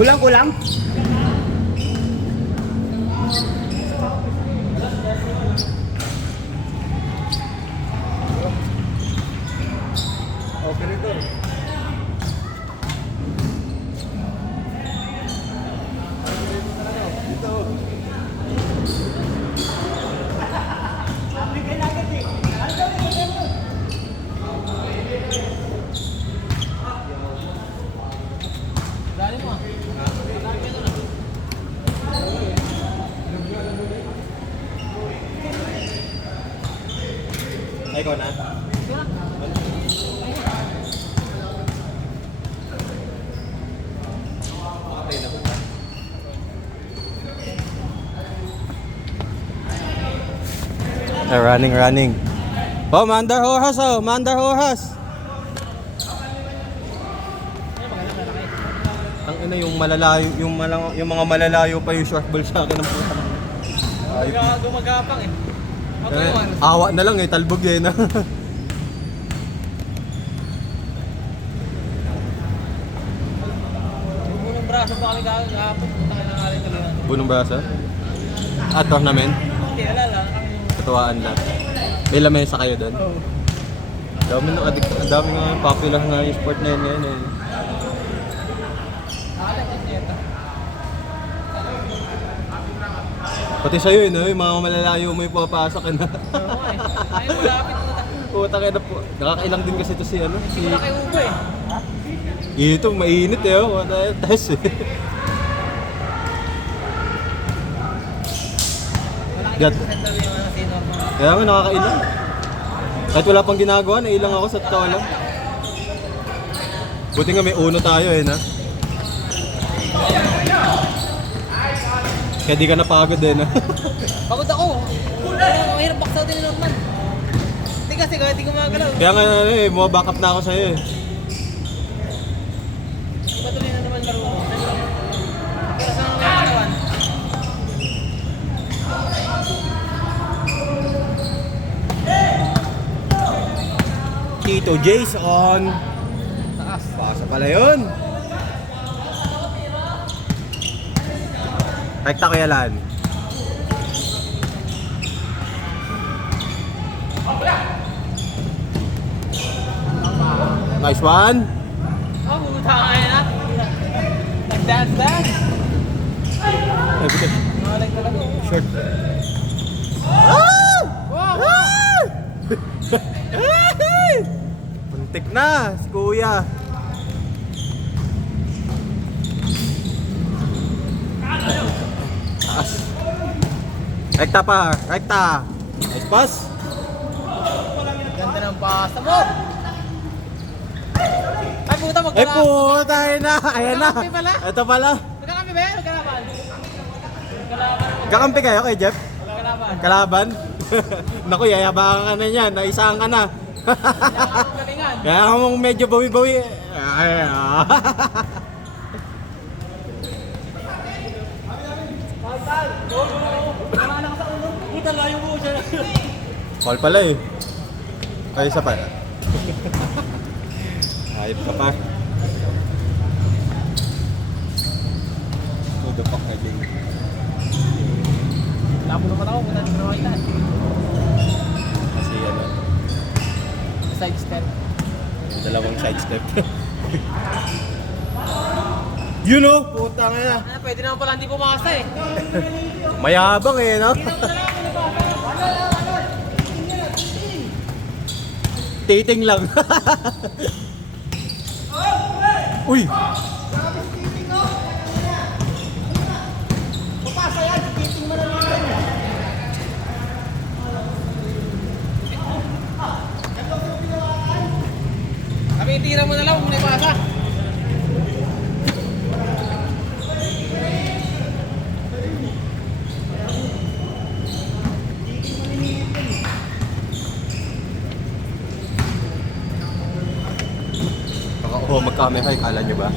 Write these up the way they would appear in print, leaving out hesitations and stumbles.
Kulang. Okay rito. Ay, ikaw na? Okay na ba? Running. Oh, Mandar Horas Mandar Horas. Ang ina yung malalayo, yung mga malalayo pa yung short ball sa akin ng puta. Ay, gumagapang eh. awa na lang talbog eh na. Bunong braso pa kami kahapon. Punta ka na nga rin talaga. Bunong braso? At tournament? Hindi, alala. Katuwaan lang. May lamesa kayo doon? Oo. Dami nga popular na yung sport na yun ngayon eh. Pati sa'yo yun, yung mga malalayo mo yung papasok eh na. Oo nga eh. Ayaw mo lapit mo. Puta kayo na po. Nakakailang din kasi ito si ano. Hindi ko na kay Ubo eh. Ito, mainit eh. Oh. Test eh. Malaki Gat. sa center yung sino. Kaya nga nakakailang. Kahit wala pang ginagawa, nailang ako sa totoo lang. Buti nga may uno tayo eh na. Kaya di ka napagod eh na. Pagod ako. Mahirap baksaw din ni Norman. Hindi kasi kahit di gumagalaw. Kaya nga eh, back up na ako sa'yo eh. Patuloy na naman laro mo. Kaya saan ang katawan? Tito Jason. Taas. Pasa pala yun. Rekta ko yalan. Nice one. Oh, pumunta ka ngayon ha? Nag-dance. Ay, buti. Mahalag talaga. Short. Wow! Muntik na, si kuya. Taas. Rekta pa, rekta. Nice pass. Ganda ng pasta mo! Ay puta, Ay magkala. puta, ayun na, ayan na. Magkakampi pala? Ito pala. Magkakampi ba yan? Magkalaban? Kakampi kayo kay Jeff? Magkalaban. Kalaban? Naku, yayabangan ka na niyan, naisahan ka na. Galingan. Kaya ka mong medyo bawi-bawi. Ay, Puta, layo mo siya. Call pala eh. Ay, isa pa. Ayop ka pa. Udapak na din. Labo naman ako, puta di ko nakita. Kasi ano, Side step. dalawang side step. You know, puta nga yan. Ano, pwede naman pala hindi pumasa eh. Mayabang eh, no? Titing lang. Uy! Kami itira mo na lang kung may pasa. Oo, mag-camera, kala nyo ba?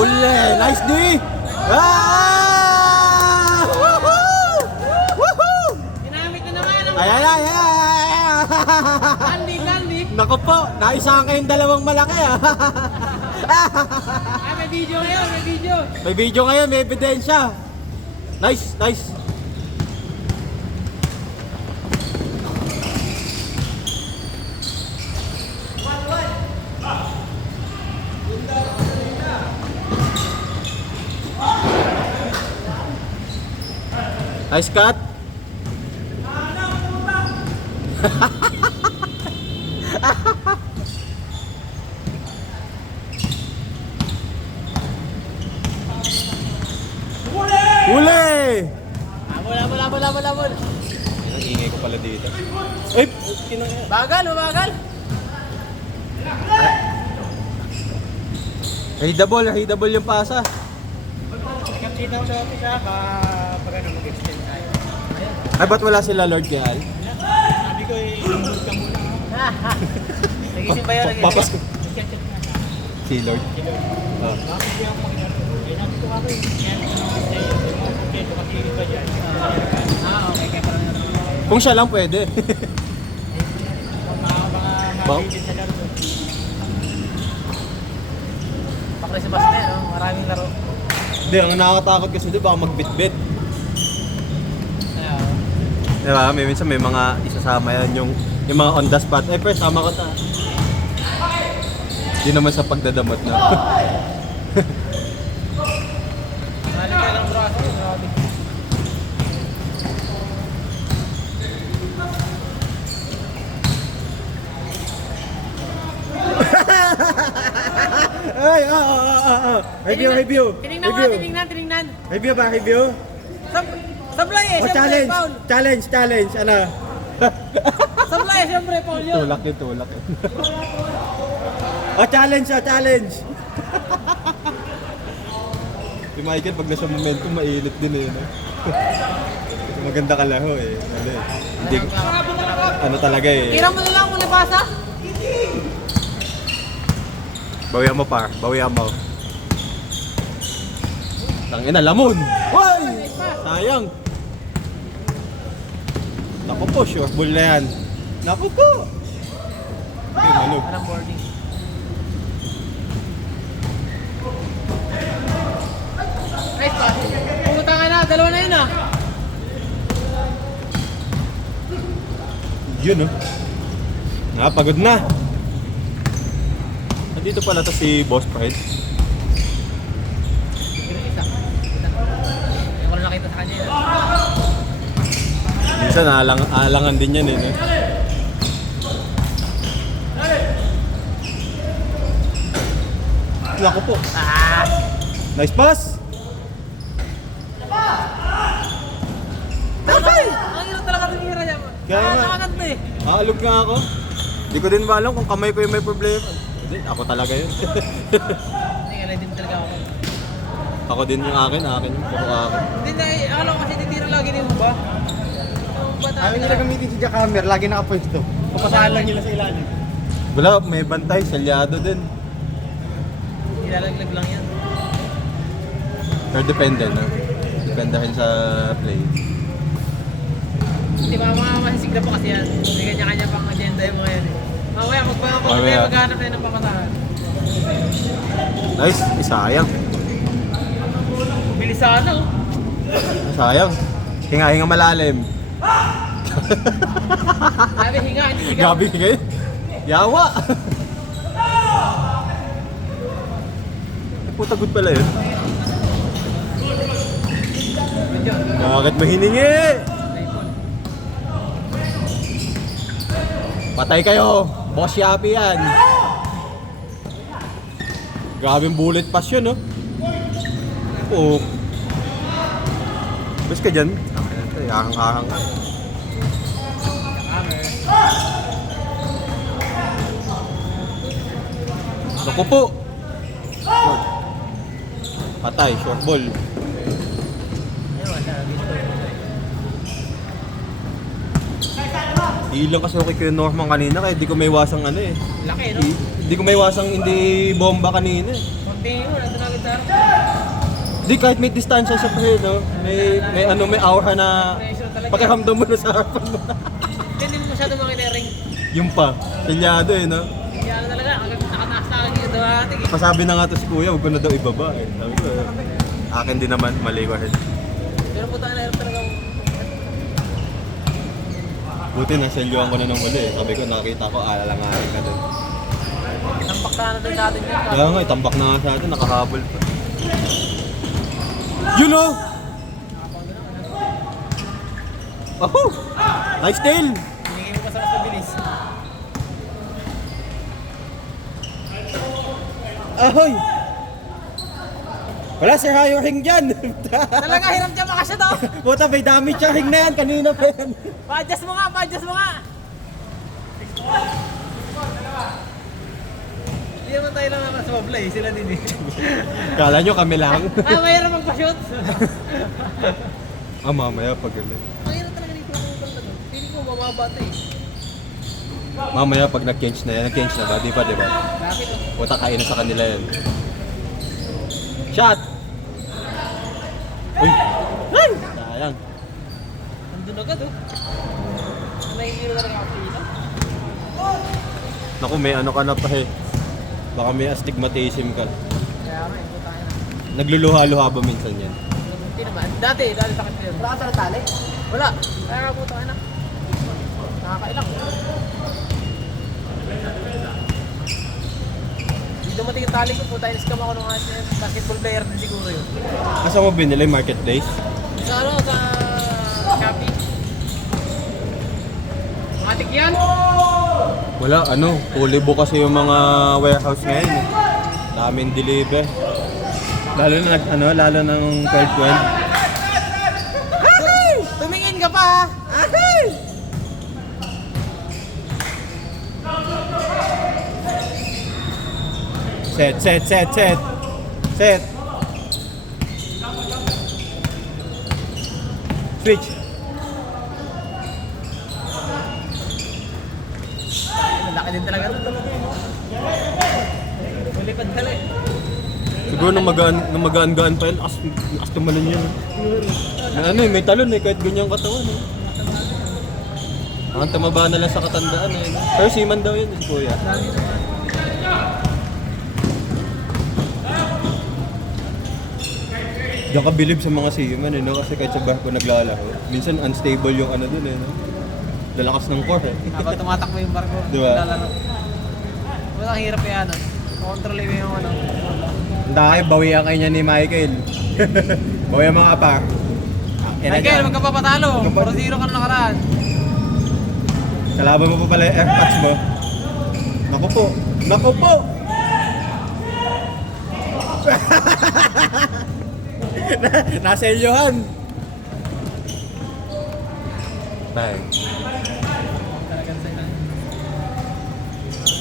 Ule! Nice D! Ah! Woohoo! Woohoo! Ginamit na naman ang... Ayan na, ayan! Landi. Nako po, naisahan kayong dalawang malaki ah. Ay, may video ngayon, may video. May video ngayon, may ebidensya. Nice. Nice cut. Huli! Habol. Ang ingay ko pala dito. Ay, Bagal. Hateable yung pasa. Kita ko sa office pag mag-extend tayo. Ay, ba't wala sila Lord kay Al? Sabi ko lumod ka muna. Nagising ba yun? Papas ko. Si Lord. Oh. Bakit di ako mag-inarto? Eh, nabi ko ako Ito kasi iba dyan. Okay. Kaya parang Kung siya lang pwede. mga mabilis na laro. Pakli si Basne, no? Maraming laro. Hindi, ang nakakatakot kasi doon baka magbitbit. Kaya, Diba? Minsan may mga isasama yan yung mga on the spot. Eh, first, sama ko ta. Hindi naman sa pagdadamot na. Balik ka lang braso. Grabe. Ay, Review. Tinignan mo, tinignan. Review ba? Review? Sablay eh, O, syempre, Paul. challenge. Ano? Sablay, syempre, Paul, yun. Tulak yun. O, challenge. Si Michael, pag nasa momentum, mainit din eh. No? Maganda ka laho eh. Hindi, ano talaga eh. Kira mo na lang kung nabasa. Bawian mo pa, Tangina, lamon! Hoy! Sayang! Naku po, sure ball na yan. Naku po! Okay, malog. Anong boarding? Nice pass. Pumunta ka na, dalawa na yun ah. Yun oh. Napagod na. Nandito pala to si Boss Pride. Pero isa. Hindi ko na nakita sa kanya yun. Minsan alangan din yan eh. No? Naku po. Nice pass! Ay! Ang hirap talaga tumira niya. Kaya nga. Nakakanta eh. Alog nga ako. Hindi ko din ba alam kung kamay ko yung may problema. Hindi, ako talaga yun. Hindi nga, din talaga ako. Ako din yung akin yung puro akin. Hindi na, akala ko kasi titira lagi ni Uba. Ayaw nila gamitin si Jackhammer, lagi nakapwesto. Papasahan lang nila sa ilalim. Wala, may bantay, salyado din. Ilalaglag lang yan. Pero depende, no? Depende rin sa play. Hindi ba, masisigla pa kasi yan. May kanya-kanya pang agenda yung mga yan eh. Mamaya, Mamaya. maghanap tayo ng pamasahan. Nice, sayang. Bilis sana oh. Sayang. Hinga malalim. Sabi, hinga, hindi sigaw. Gabi kayo. Yawa! Puta good pala yun. Good yun. Bakit mahiningi? Patay kayo! Boss Yapi yan! Grabing bullet pass yun, no? Oh. Bes ka dyan? Ahang-ahang ka. Naku po! Short. Patay, short ball. Ilang kasi ako kay Norman kanina kaya di ko may wasang ano eh. Laki, no? Di ko may wasang hindi bomba kanina eh. Konti mo, nandun agad sa harap. Di kahit may distansya sa pre, no? May aura na Pressure talaga. pakiramdam mo na sa harapan mo. Hindi mo masyado makita yung ring. Yung pa, selyado eh, no? Hindi ano talaga, hanggang nakataas na akin yung dawating eh. Pasabi na nga to si kuya, huwag ko na daw ibaba eh. Sabi ko akin din naman, mali ko rin. Pero puta na hirap talaga. Buti naselyuhan ko na ng huli eh. Sabi ko, nakita ko, alalangarin ka doon. Tampak na din sa atin yun. Kaya nga, itambak na nga sa atin, nakahabol pa. You know! Oh! Nice tail! Hinigay mo pa sa mas mabilis. Ahoy! Wala, Sir Hayo Hing dyan! Talaga hirap dyan makasya daw. Puta, may damage siya. Hing na yan, kanina pa yan. Pa-adjust mo nga, pa-adjust mo nga. Hindi naman tayo lang nasa mabla eh, sila din eh. Kala nyo kami lang. Mahirap magpa-shoot. Mamaya pag gano'n. Mahirap talaga dito ako talaga. Feeling ko mababa ito eh. Mamaya pag nag-change na yan, nag-change na ba? Di ba, di ba? Bakit? Puta, kain na sa kanila yan. Shot! Uy! Ay! Sayang. Nandun agad oh. Nahihilo talaga ako dito. Naku, may ano ka na pa eh. Baka may astigmatism ka. Kaya nga, ito tayo na. Nagluluha-luha ba minsan yan? Hindi naman. Dati sakit yun. Wala ka sa tali? Wala. Kaya nga po tayo na. Nakakailang. Hindi dumating yung tali ko po tayo. Scam ako nung basketball player din siguro yun. Asa mo binili? Marketplace? Sa ano? Sa Shopee. Matik yan? Wala, ano, fully book kasi yung mga warehouse ngayon eh. Daming deliver. Lalo na lalo ng 12-12. Tumingin ka pa! Set. Switch. Laki din talaga ito. Ulipad ka lang. Siguro nung magaan-gaan pa yun, lakas tumalon yun. Na ano eh, may talon eh, kahit ganyang katawan eh. Ang tumaba na lang sa katandaan eh. Pero seaman daw yun, si kuya. Diyan ka bilib sa mga seaman eh, no? Kasi kahit sa barko naglalaro, minsan unstable yung ano dun eh, no? Lalakas ng core eh. Habang tumatakbo yung barko. Diba? Lalaro. Wala ang hirap yan. Control mo yung ano. Ang daki, bawian kayo niya ni Michael. Bawian mga apa. Michael, huwag ka papatalo. 4-0 ka na nakaraan. Kalaban mo pa pala yung airpods mo. Naku po. Naku po! Nasa ilyohan. Bang. Talagang sa ilan.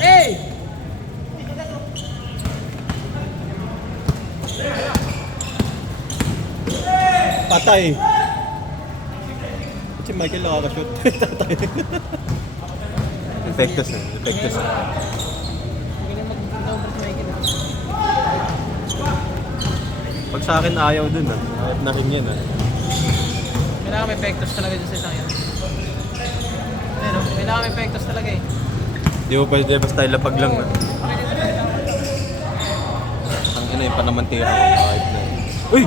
Hey! Patay. Si Michael nakakashoot. Tatay. Epektos eh. Epektos eh. Galing mag-number si Michael. Pag sa akin ayaw dun ah. Ayaw na rin yan ah. Kailangan may pektos talaga dyan sa isang yan. Ano? Kailangan may pektos talaga eh. Di mo pwede basta ilapag lang ah. Ang ina yung panamantihan ko kahit na. Uy!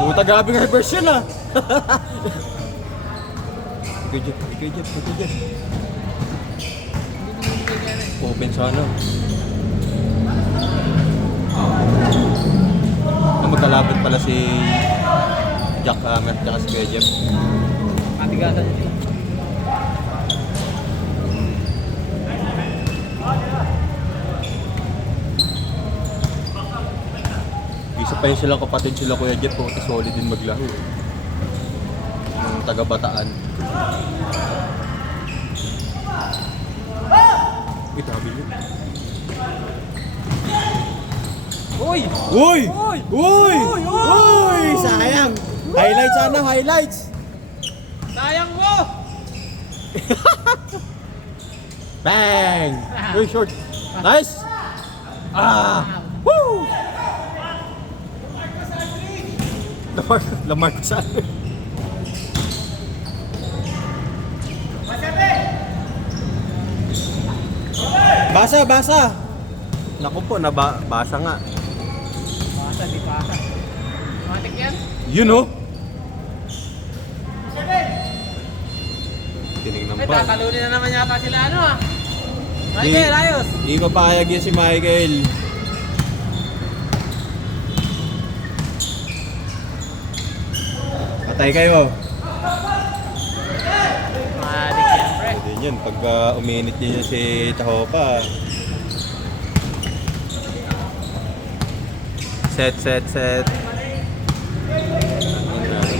Puta grabe nga reverse yun ah! Ikaw dyan. Open sana. Magkalaban pala si Jack Hammer at si Kuya Jeff. Matigasan niya sila. Isa pa yun silang kapatid sila Kuya Jeff, kasi solid din maglaro. Yung taga-Bataan. Itabi yun. Uy! Uy! Uy! Uy! Uy! Uy! Sayang! Highlights sana, highlights! Sayang mo! Bang! Uy, short! Nice! Ah! Woo! Lamar ko sa akin. Basa, basa! Naku po, basa nga. Pasa, di pasa. Matik yan. Yun oh! Tinignan Ay, pa. tatalunin na naman yata sila ano ah. Di- Michael, ayos. Di ko payag yan si Michael. Patay kayo. Matik yan, pre. Pwede yun, pag uminit niya si Tahopa. Set.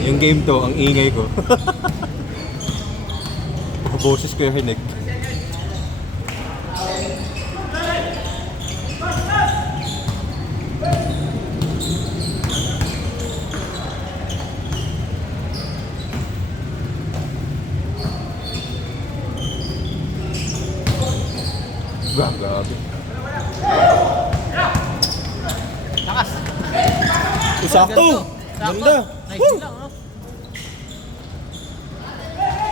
Yung game to, ang ingay ko. Boses ko yung hinig. Grabe. Lakas. Sakto! Ganda! Nice Woo! lang, oh.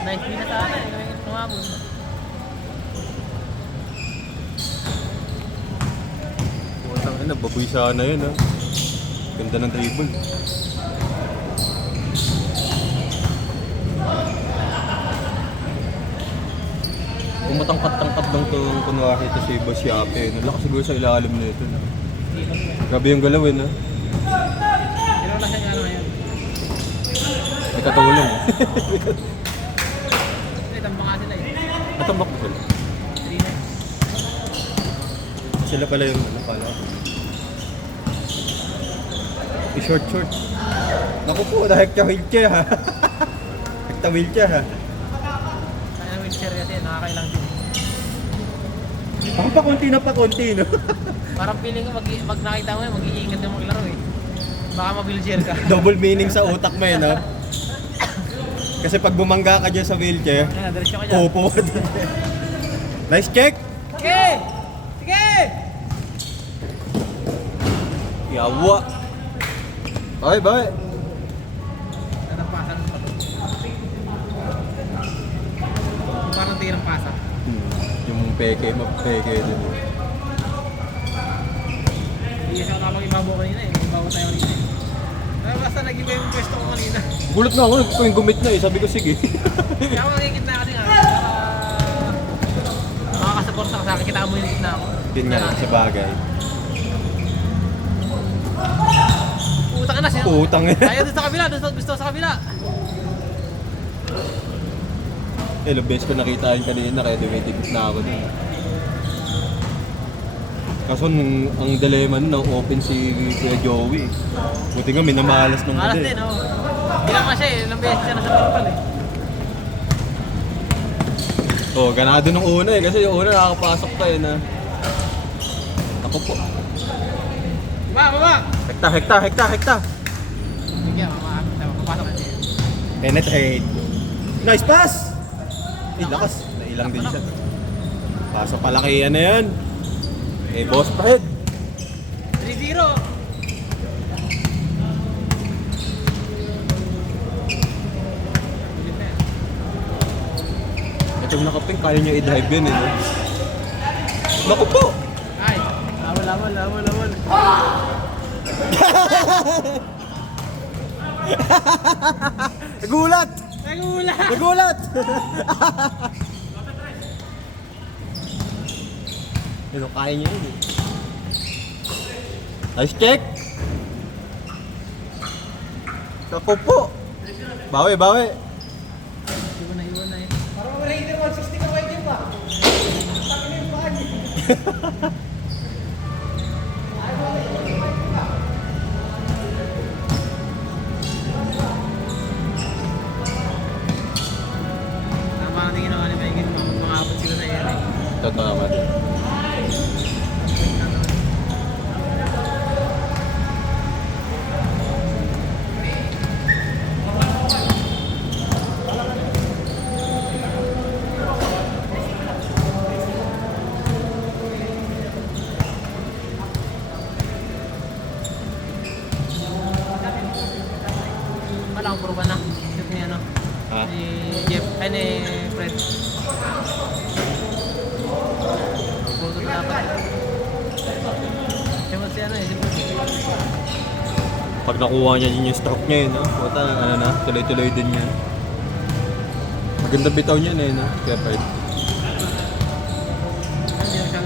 Nice din na sana eh. Yung tumabon. Putang ina, baboy sana yun ha. Ganda ng dribble. Kung matangkat-tangkat lang itong kunwari ito si Boss Yape, nalakas siguro sa ilalim na ito. Grabe yung galawin ha. Pero wala siya ano ngayon. May katulong. Ay, tambaka sila eh. Matambak ko sila. Hindi na. Sila pala yung ano pala. Short. Naku po, dahil ka wheelchair ha. Hekta wheelchair ha. Kaya na wheelchair kasi nakakailang din. Parang pakunti, no? Parang feeling ko pag nakita mo yun, mag-iingat yung maglaro eh. Baka ma-wheelchair ka. Double meaning sa utak mo yun, no? Kasi pag bumangga ka dyan sa wheelchair, Kaya diretso ka dyan. upo ka dun. Nice check! Sige! Sige! Yawa! Bye! Parang pasa pa to. Parang tirang pasa. Yung peke dun. Hindi siya ako ibabaw kanina eh. Ibabaw tayo kanina eh. Pero basta nag-iba yung pwesto ko kanina. Gulat na ako, yung gumit na eh. Sabi ko, sige. Kaya ako nagigit na kasi nga. Makakasuporta ka sa akin. Kita mo yung gitna ako. Yun nga, sa bagay. Utang ka na siya. Utang eh. Ayaw doon sa kabila. Gusto sa kabila. Ilang beses ko nakita yun kanina, kaya dumitigit na ako dun. Kaso ang dilemma nun, open si Kuya Joey. Buti nga, minamalas ng Malas ulit. din, oh. Hindi lang siya eh. Ilang beses siya nasa normal eh. Oh, ganado nung una eh, kasi yung una nakakapasok pa eh na. Ako po. Baba! Hekta! Sige, mapapasok na siya. Penetrate. Nice pass! Lakas. Nailang din siya. Pasa palaki yan na yan. Eh, boss pa head. 3-0. Itong nakaping, kaya niya i-drive yan eh. No? Naku po! Ay, lawan. Nagulat! Nagulat! Ano, kaya niya yun eh. Nice check! Naku po! Bawi! Iwan na eh. Parang Raider 160 ka kayo ba? Takin yung paan eh. Tama ang tingin naman ni Mike. Mangabot sila sa iyo eh. Totoo naman din. Wala akong pruba na. Shoot ni ano. Ha? Ni Jeff. Ay ni Fred. Photo na si ano eh. Si Puti. Pag nakuha niya yun yung stroke niya eh, no? Puta, ano na, tuloy-tuloy din yan. Maganda bitaw niya eh, no? Kaya pa Hindi na siya.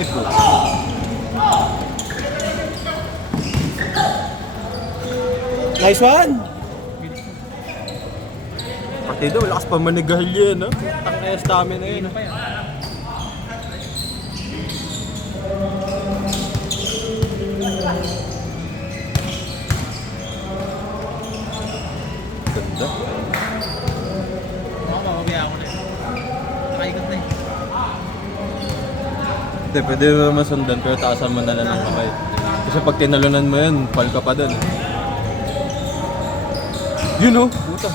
ito. Nice one! Partido, lakas pa manigahil yan, no? Tang kaya stamina yun, no? Pa yan. Ganda. Ako, mababiya ako na eh. Nakaikot na eh. Hindi, pwede mo masundan pero taasan mo na lang ng kamay. Kasi pag tinalunan mo yun, pal ka pa dun. Yun oh, puta.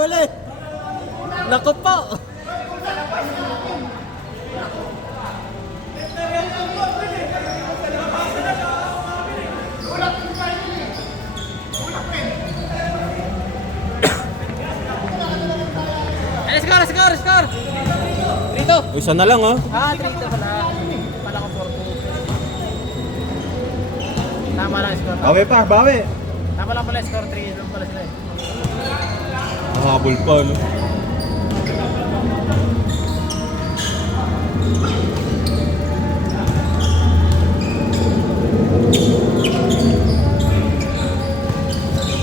Huli. Naku po. Score! Rito! Isa na lang oh. Ah, 3 pala. Pala ko 4-2. Tama lang score. Bawi. Tama lang pala score 3. Doon pala sila eh. Habol pa, no?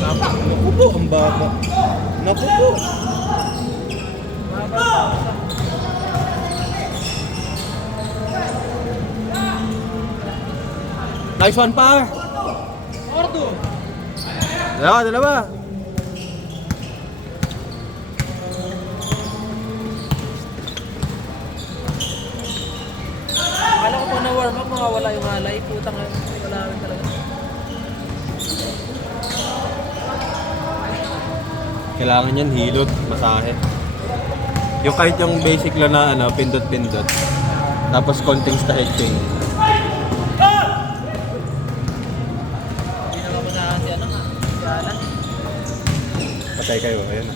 Naku po, ang baba. Naku po. Nice one, par. Ordo! Dalawa. Akala ko po na warm up, mawawala yung alay. Putang wala rin talaga. Kailangan yan hilot, masahe. Yung kahit yung basic lang na ano, pindot-pindot. Tapos konting stretching. Hindi naman masahan si ano nga. Si Alan. Patay kayo, ayun na.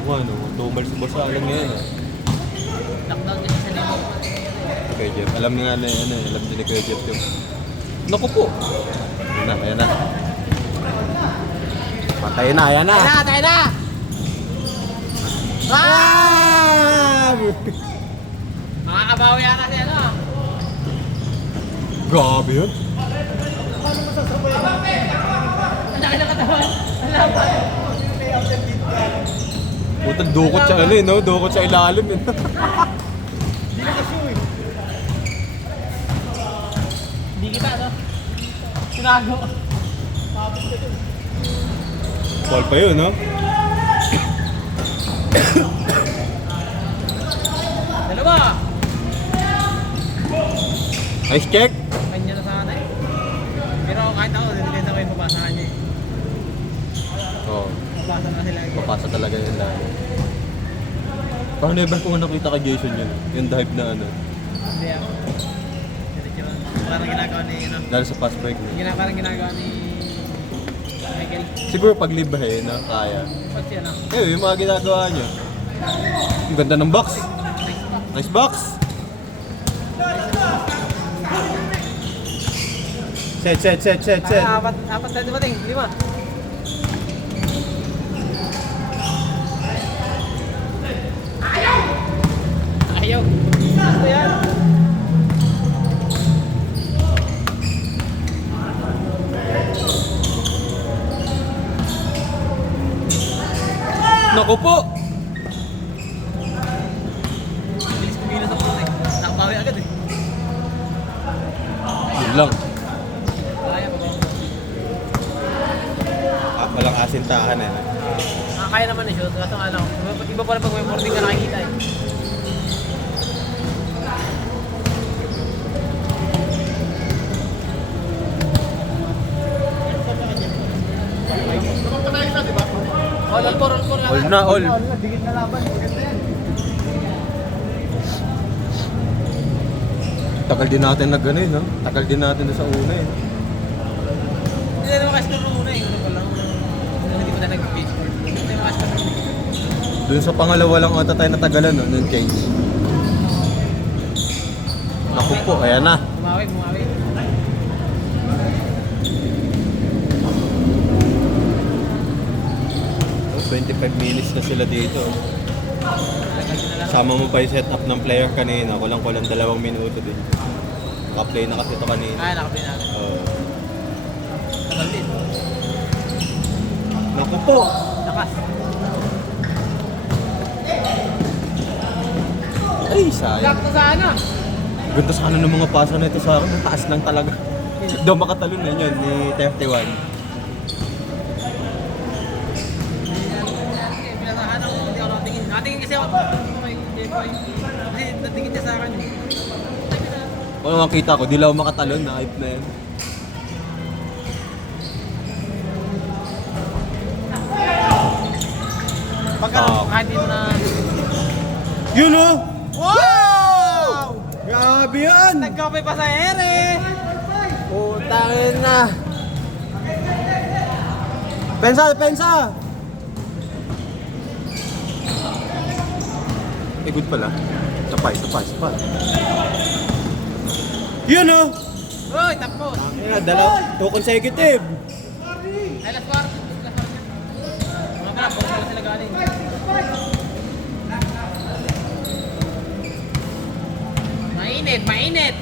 Oo ano, tumal sa basa lang ngayon ah. Lockdown kasi sa limo. Kuya Jeff, alam nga na ano, alam din ni Kuya Jeff yung... Naku po! Ayan na. Patay na, ayan na! Tayo na! Ah! Makakabawi yata si ano. Grabe yun! Ang laki ng katawan. Ang laki. Puta, dukot sa ano eh, no? Dukot sa ilalim eh. Hindi kita ano. Tinago. Ball pa yun, no? Dalawa. Nice check! Kanya na sana eh. Pero kahit ako, dinilit ako yung papasahan niya eh. Oo, Papasa na sila. papasa talaga yun lang. Parang never ko nga nakita kay Jason yun. Yung dive na ano. Hindi ako. Diretso lang. Parang ginagawa ni ano. Lalo sa fast break. Parang ginagawa ni Michael. Siguro pag libahe na kaya. Pag siya na. Eh, yung mga ginagawa niyo. Ang ganda ng box. Nice box. Set. Apat na dumating. 5. Ayaw. Gusto yan. Naku po! Bilis kumilos ako eh. Nakabawi agad eh. Yun lang. Kaya pa ba? Walang asintahan eh. Kaya naman eh, shoot. Kaso ano, iba pa rin pag may morning ka nakikita eh. All four. All na, all. Digit na laban. Maganda yan. Tagal din natin nag ano yun, no? Tagal din natin na sa una eh. Hindi na naman kasi nung una eh. Ano pa lang. Hindi ko na nag-pitchboard. Hindi na naman kasi nung Doon sa pangalawa lang ata tayo natagalan, no? Noon cage. Naku po, ayan na. Bumawi. 25 minutes na sila dito. Sama mo pa yung setup ng player kanina. Kulang-kulang 2 minuto din. Naka-play na kasi ito kanina. nakapin natin. Tagal din. Naku po! Lakas. Ay, sayang. Sakto sana. Ganda sana ng mga pasa na ito sa akin. Ang taas lang talaga. Daw makatalon na yun ni 31. Pinasahan ako. Hindi ako nakatingin. Nakatingin kasi ako. Kasi natingin niya sa akin. Kung makita ko, di lang ako makatalon. Na-hype na yan. Pagka kahit hindi mo na... Yun o! Wow! Grabe yan! Nagkape pa sa ere! Putangin na! Pensa! Eh, good pala. Sapay. Yun o! Uy, tapos! Ayan, 2 consecutive. Ay, last war. Mga kalap, kung saan sila galing. Mainit!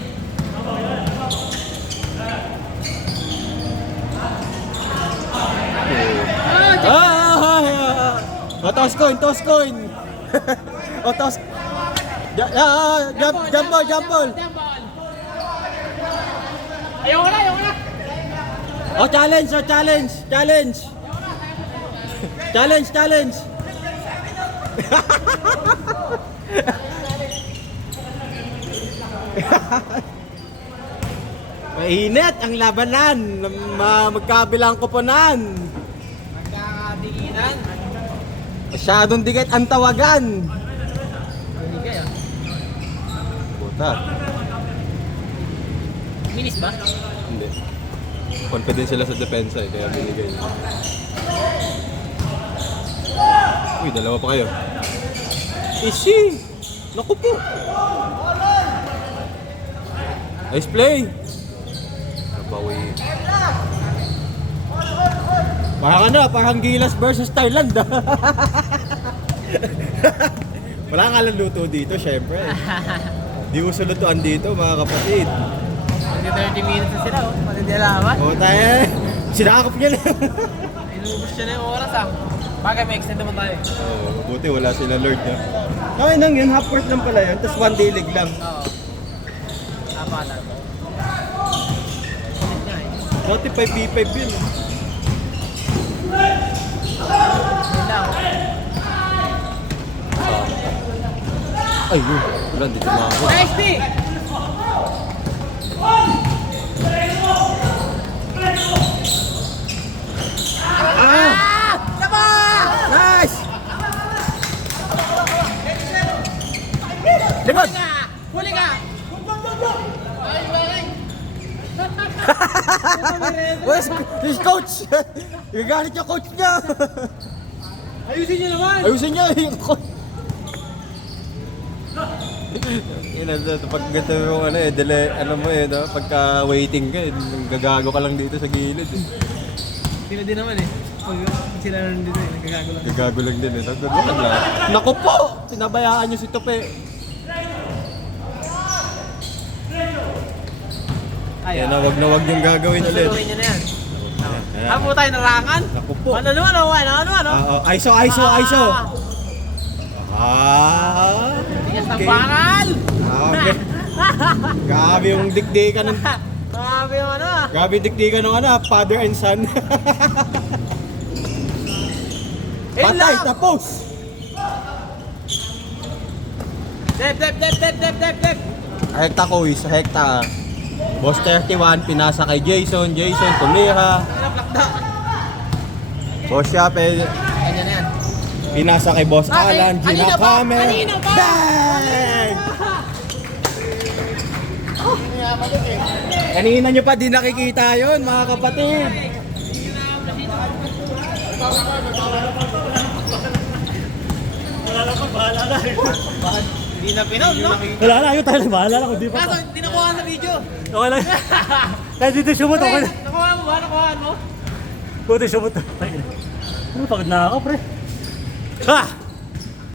Oh, toss coin! Oh, toss... Jump ball! Ayaw ko na! Oh, challenge! Challenge! Mainit ang labanan. Magkabilang koponan. Magkakatinginan. Masyadong dikit ang tawagan. Binigay ah. Puta. Minis ba? Hindi. Confident sila sa depensa eh, kaya binigay niya. Uy, 2 pa kayo. Easy! Naku po! Nice play! Nabawi. Parang Gilas versus Thailand ah. Wala nga lang luto dito, syempre. Di uso lutuan dito, mga kapatid. Magka 30 minutes na sila oh. Matindi alaman. O tayo, sinakap niya na. Inubos siya na yung oras ah. Bagay, may extend naman tayo. Buti wala sila Lord niya. Okay lang yun, half court lang pala yun, tapos 1 day league lang. Oo. Napatan. Dati 5v5 yun. Yun lang. Ay, yun. Wala, hindi tumako. Nice D! Nice! Likod! Huli ka! Where's his coach? Gagalit yung coach niya. Ayusin niyo naman! Ayusin niya yung coach. Yun, pag ganito yung ano mo eh, no? Pagka waiting ka, gagago ka lang dito sa gilid eh. Sila din naman eh. Pag sila rin dito eh, nagkagago lang. Gagago lang din eh. Nagdudukad lang. Naku po! Pinabayaan niyo si Tope. Ay, Yan na, wag yung gagawin ulit. Susuruin niyo na yan. Ano po tayo narangan? Naku po. Ano? ISO! Tigas ng Okay. bakal! Grabe. Grabe yung dikdikan ng... Grabe yung ano ah. Grabe yung dikdikan ng father and son. Patay, lang. tapos! Dep! Hekta ko sa hekta. Boss 31, pinasa kay Jason tumira. Ano plakda? Boss Shape, Ganyan na yan. pinasa kay Boss Alan, kanina pa! Gina Kamer. Kanina pa! Bang! Kanina nyo pa di nakikita yun, mga kapatid. Hindi na pinom, no? Wala na, ayaw tayo. Bahala na kung di pa. Kaso, hindi nakuha sa video. Okay lang. Kahit dito sumot, okay na. Nakuha mo ba? Nakuha mo? Buti sumot. Ano, pagod na ako, pre. Ha!